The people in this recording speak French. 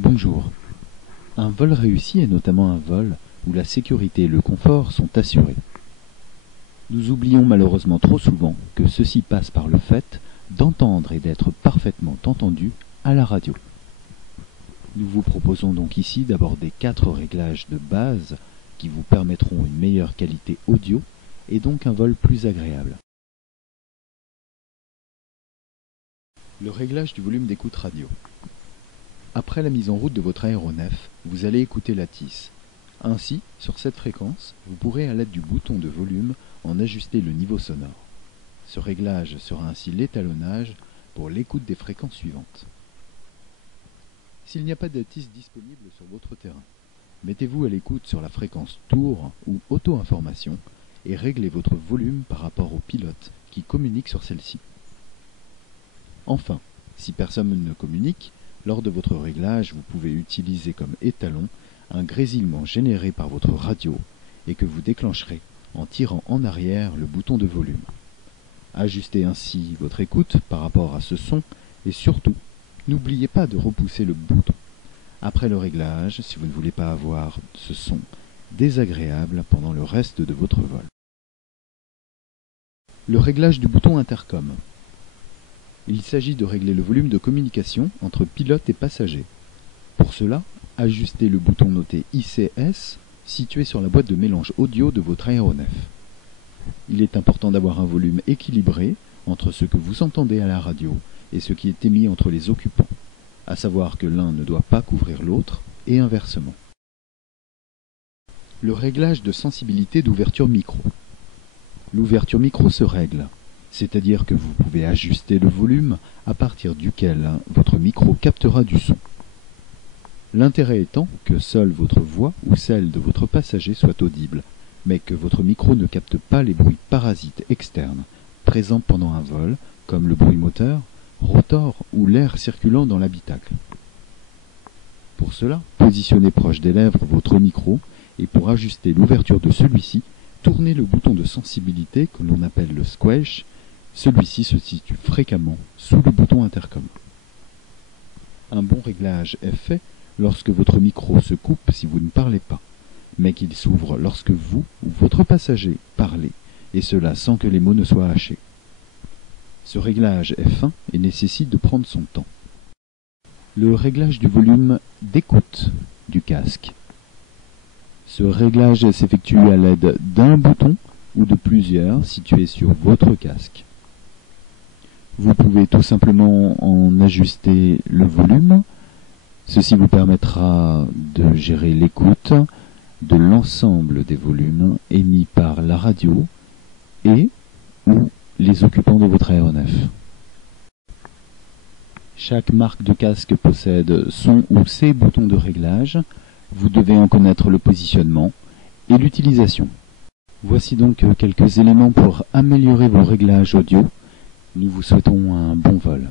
Bonjour. Un vol réussi est notamment un vol où la sécurité et le confort sont assurés. Nous oublions malheureusement trop souvent que ceci passe par le fait d'entendre et d'être parfaitement entendu à la radio. Nous vous proposons donc ici d'aborder 4 réglages de base qui vous permettront une meilleure qualité audio et donc un vol plus agréable. Le réglage du volume d'écoute radio. Après la mise en route de votre aéronef, vous allez écouter la TIS. Ainsi, sur cette fréquence, vous pourrez à l'aide du bouton de volume en ajuster le niveau sonore. Ce réglage sera ainsi l'étalonnage pour l'écoute des fréquences suivantes. S'il n'y a pas de TIS disponible sur votre terrain, mettez-vous à l'écoute sur la fréquence tour ou auto-information et réglez votre volume par rapport au pilote qui communique sur celle-ci. Enfin, si personne ne communique, lors de votre réglage, vous pouvez utiliser comme étalon un grésillement généré par votre radio et que vous déclencherez en tirant en arrière le bouton de volume. Ajustez ainsi votre écoute par rapport à ce son et surtout, n'oubliez pas de repousser le bouton. Après le réglage, si vous ne voulez pas avoir ce son désagréable pendant le reste de votre vol. Le réglage du bouton intercom. Il s'agit de régler le volume de communication entre pilote et passager. Pour cela, ajustez le bouton noté ICS situé sur la boîte de mélange audio de votre aéronef. Il est important d'avoir un volume équilibré entre ce que vous entendez à la radio et ce qui est émis entre les occupants, à savoir que l'un ne doit pas couvrir l'autre et inversement. Le réglage de sensibilité d'ouverture micro. L'ouverture micro se règle, c'est-à-dire que vous pouvez ajuster le volume à partir duquel votre micro captera du son. L'intérêt étant que seule votre voix ou celle de votre passager soit audible, mais que votre micro ne capte pas les bruits parasites externes présents pendant un vol, comme le bruit moteur, rotor ou l'air circulant dans l'habitacle. Pour cela, positionnez proche des lèvres votre micro et pour ajuster l'ouverture de celui-ci, tournez le bouton de sensibilité que l'on appelle le squelch. Celui-ci se situe fréquemment sous le bouton intercom. Un bon réglage est fait lorsque votre micro se coupe si vous ne parlez pas, mais qu'il s'ouvre lorsque vous ou votre passager parlez, et cela sans que les mots ne soient hachés. Ce réglage est fin et nécessite de prendre son temps. Le réglage du volume d'écoute du casque. Ce réglage s'effectue à l'aide d'un bouton ou de plusieurs situés sur votre casque. Vous pouvez tout simplement en ajuster le volume. Ceci vous permettra de gérer l'écoute de l'ensemble des volumes émis par la radio et ou les occupants de votre aéronef. Chaque marque de casque possède son ou ses boutons de réglage. Vous devez en connaître le positionnement et l'utilisation. Voici donc quelques éléments pour améliorer vos réglages audio. Nous vous souhaitons un bon vol.